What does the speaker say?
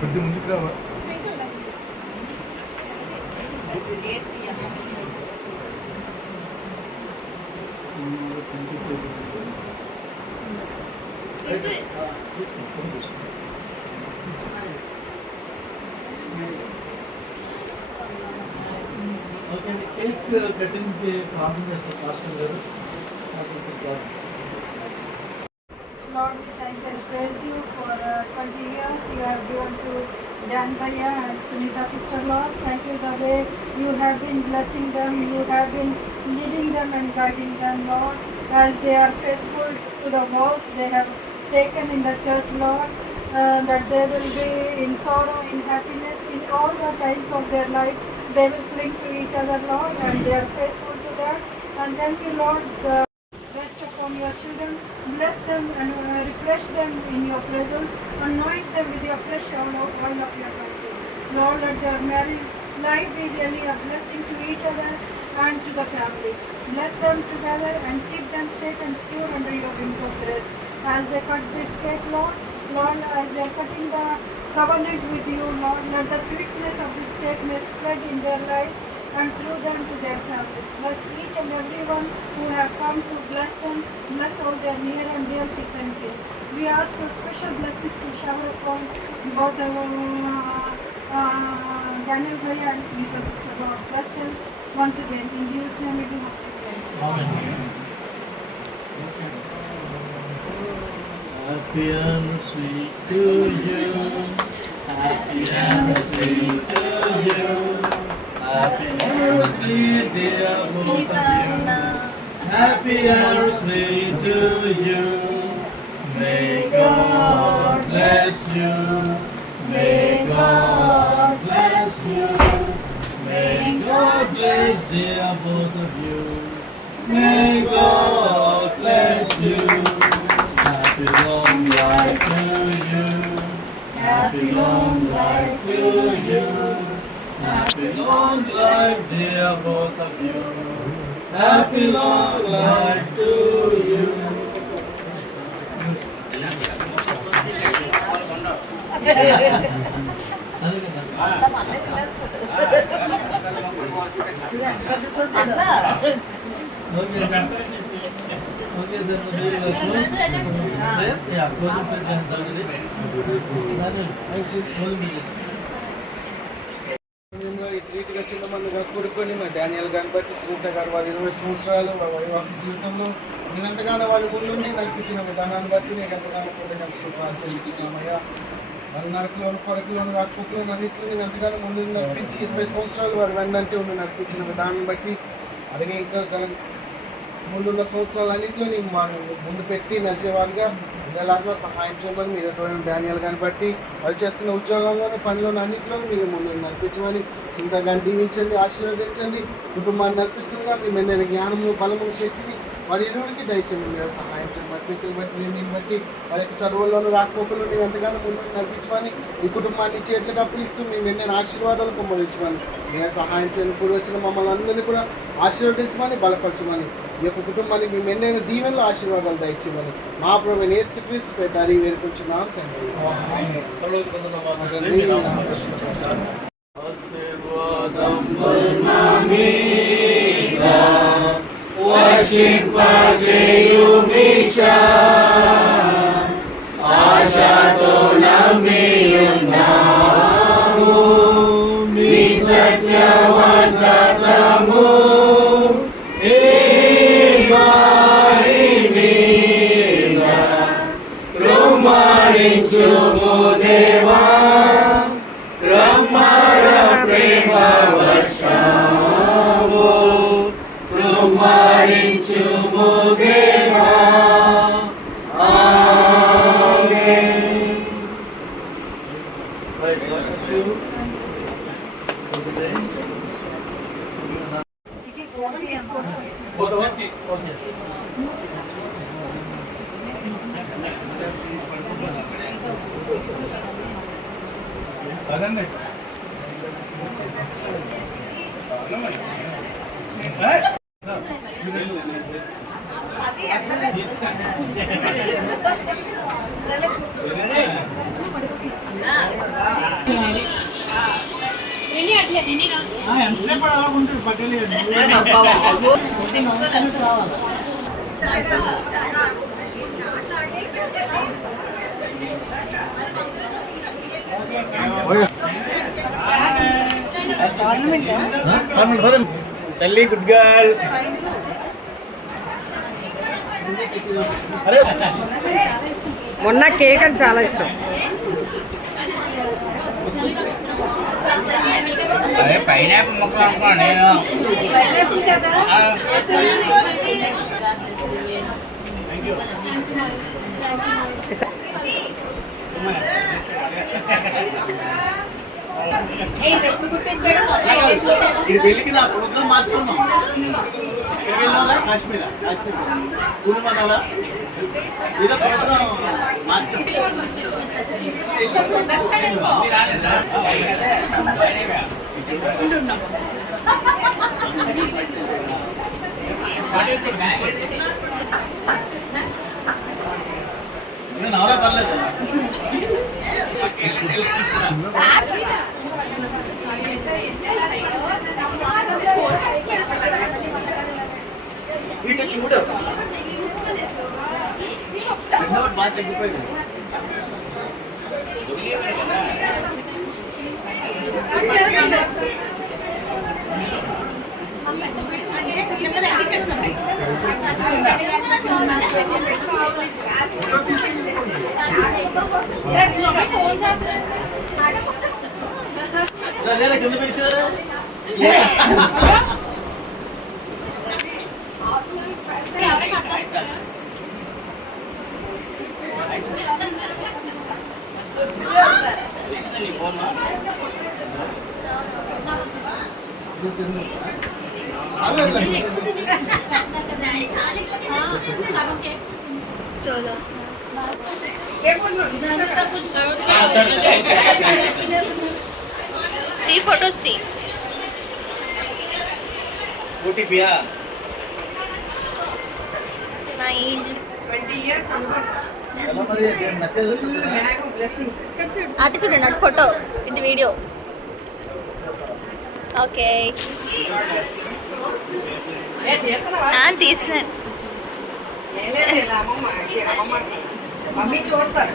కొద్ది ముందుకు రావా? ఓకే, కేక్ కటింగ్కి ప్రాబ్లం చేస్తారు పాస్టర్ గారు. Lord, we thank and praise you for 20 years you have given to Dan Bhaiya and Sunita sister, Lord. Thank you the way you have been blessing them, you have been leading them and guiding them, Lord, as they are faithful to the vows they have taken in the church, Lord, that they will be in sorrow, in happiness, in all the times of their life. They will cling to each other, Lord, and they are faithful to that. And thank you, Lord. Rest upon your children, bless them and refresh them in your presence, anoint them with your fresh oil of your anointing. Lord, let their marriage life be really a blessing to each other and to the family. Bless them together and keep them safe and secure under your wings of rest. As they cut this cake, Lord, as they are cutting the covenant with you, Lord, let the sweetness of this cake may spread in their lives and through them to their families. Bless each and everyone who have come to bless them. Bless all their near and dear thick and thin. We ask for special blessings to shower upon both Daniel Bhaiya and Sunita sister. Lord, bless them once again. In Jesus' name we do pray. Amen. Happy anniversary to you. Happy anniversary to you. Happy anniversary, dear both of you. Happy anniversary to you. May God bless you. May God bless you. May God bless dear both of you. May God bless you. Happy long life to you. Happy long life to you. Happy long life, dear both of you. Happy long life to you. Okay, then we will close. Yeah, closing session. I just hold me. ఈ ట్రీట్గా చిన్న మందిగా కూడుకొని మా Daniel గారిని బట్టి సునీత గారు వారి 20 సంవత్సరాలు మా వైవాహిక జీవితంలో నేనెంతగానో వాళ్ళు ముందుండి నడిపించిన విధానాన్ని బట్టి నేను ఎంతగానో కృతజ్ఞతలు చెల్లిస్తున్నామయ్యా. వాళ్ళ నరకులోను కొరకులోను రాకపోకలోను అన్నింటిలో నేను ఎంతగానో ముందు నడిపించి 20 సంవత్సరాలు వారు వెన్నంటే ఉండి నడిపించిన విధానాన్ని బట్టి అలాగే ఇంకా ముందున్న సంవత్సరాలు అన్నింటిలో నేను ముందు పెట్టి నడిచేవాడిగా ఉండేలాగా సహాయం చేయమని మీరు డానియల్ గారిని బట్టి వాళ్ళు చేస్తున్న ఉద్యోగంలోనే పనిలోనే అన్నింటిలో మీరు ముందు నడిపించమని సొంతంగా దీవించండి, ఆశీర్వదించండి. కుటుంబాన్ని నడిపిస్తుండగా మీ మెన్న జ్ఞానము, బలము, శక్తిని వారి ఇరువురికి దయచేయండి. మీరు సహాయం చేయమని బట్టి నేను బట్టి వారి యొక్క చదువుల్లోనూ రాకపోకలు నేను ఎంతగానో ముందు నడిపించమని ఈ కుటుంబాన్ని చేతులకు అప్పగిస్తూ మీ మెన్న ఆశీర్వాదాలు కుమ్మరించమని నేను సహాయం చేయని కూడి వచ్చిన మమ్మల్ని అందరినీ కూడా ఆశీర్వదించమని బలపరచమని ఈ యొక్క కుటుంబానికి మీ మెన్నైన దీవెనలు ఆశీర్వాదాలు దయచేయమని మా ప్రభువైన యేసుక్రీస్తు పేరిట అడిగి వేడుకుంటున్నాం తండ్రి. ఆశతో నమ్మియున్నాము మీ సత్యవంతము కృమరించుము దేవా, క్రమర ప్రేమ వర్షము కృమరించుము దేవా. ఎంతసేపు అడగకుంటాడు పట్టేది తల్లి గుడ్ గర్ల్. అరే మొన్న కేక్ అని చాలా ఇష్టం. అదే పైనాపిల్ మొక్కలు అనుకో నేను ఇది పెళ్ళికి నా ప్రోగ్రామ్ మార్చుకున్నాం. ఎక్కడికి వెళ్ళినా కాశ్మీర్ స్కూల్ మనాలా ఏదో ప్రోగ్రామ్ మార్చాం. నేను అవరా పర్లేదు. చూడు బాగా తగ్గిపోయింది. కింద పెట్టారా चलो ती फोटोज ती ఓటీపీయా 20 years ఎలా మరి మెసేజ్ వచ్చింది. అటు చూడండి అటు ఫోటో ఇది వీడియో ఓకే తీస్తున్నాను మమ్మీ చూస్తారు.